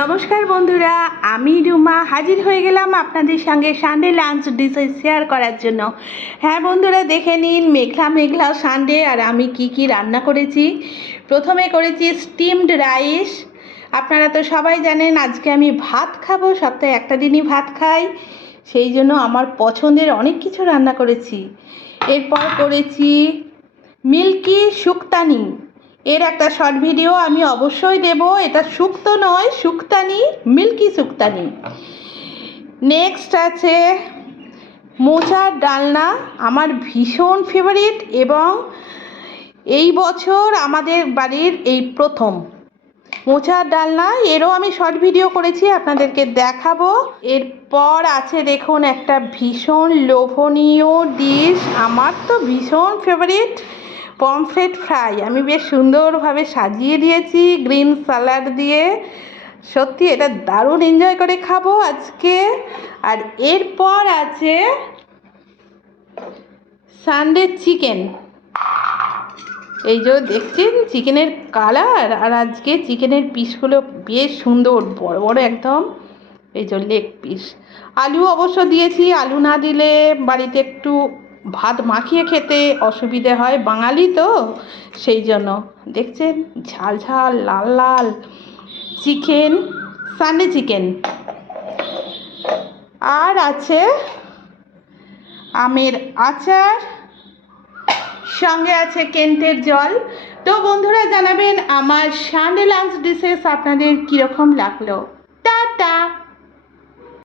নমস্কার বন্ধুরা, আমি রুমা হাজির হয়ে গেলাম আপনাদের সঙ্গে সানডে লাঞ্চ ডিশ শেয়ার করার জন্য। হ্যাঁ বন্ধুরা, দেখে নিন মেঘলা মেঘলা সানডে আর আমি কি রান্না করেছি। প্রথমে করেছি স্টিমড রাইস। আপনারা তো সবাই জানেন আজকে আমি ভাত খাবো, সপ্তাহে একটা দিনই ভাত খাই, সেই জন্য আমার পছন্দের অনেক কিছু রান্না করেছি। এরপর করেছি মিল্কি শুক্তানি, এর একটা শর্ট ভিডিও আমি অবশ্যই দেব। এটা শুক্তো নয়, শুক্তানি, মিল্কি শুক্তানি। নেক্সট আছে মোচার ডালনা, আমার ভীষণ ফেভারিট এবং এই বছর আমাদের বাড়ির এই প্রথম মোচার ডালনা। এরও আমি শর্ট ভিডিও করেছি, আপনাদেরকে দেখাবো। এরপর আছে দেখুন একটা ভীষণ লোভনীয় ডিশ, আমার তো ভীষণ ফেভারিট, পমফ্রেট ফ্রাই। আমি বেশ সুন্দরভাবে সাজিয়ে দিয়েছি গ্রিন স্যালাড দিয়ে। সত্যি এটা দারুণ এনজয় করে খাবো আজকে। আর এরপর আছে সানডে চিকেন। এই যে দেখছেন চিকেনের কালার, আর আজকে চিকেনের পিসগুলো বেশ সুন্দর বড় বড় একদম, এই যে লেগ পিস। আলু অবশ্য দিয়েছি, আলু না দিলে বাড়িতে একটু ভাত মাখিয়ে খেতে অসুবিধে হয়, বাঙালি তো সেই জন্য। দেখছেন ঝাল ঝাল লাল লাল চিকেন, সানডে চিকেন। আর আছে আমের আচার, সঙ্গে আছে কেন্টের জল। তো বন্ধুরা জানাবেন আমার সানডে লাঞ্চ ডিশেস আপনাদের কীরকম লাগলো।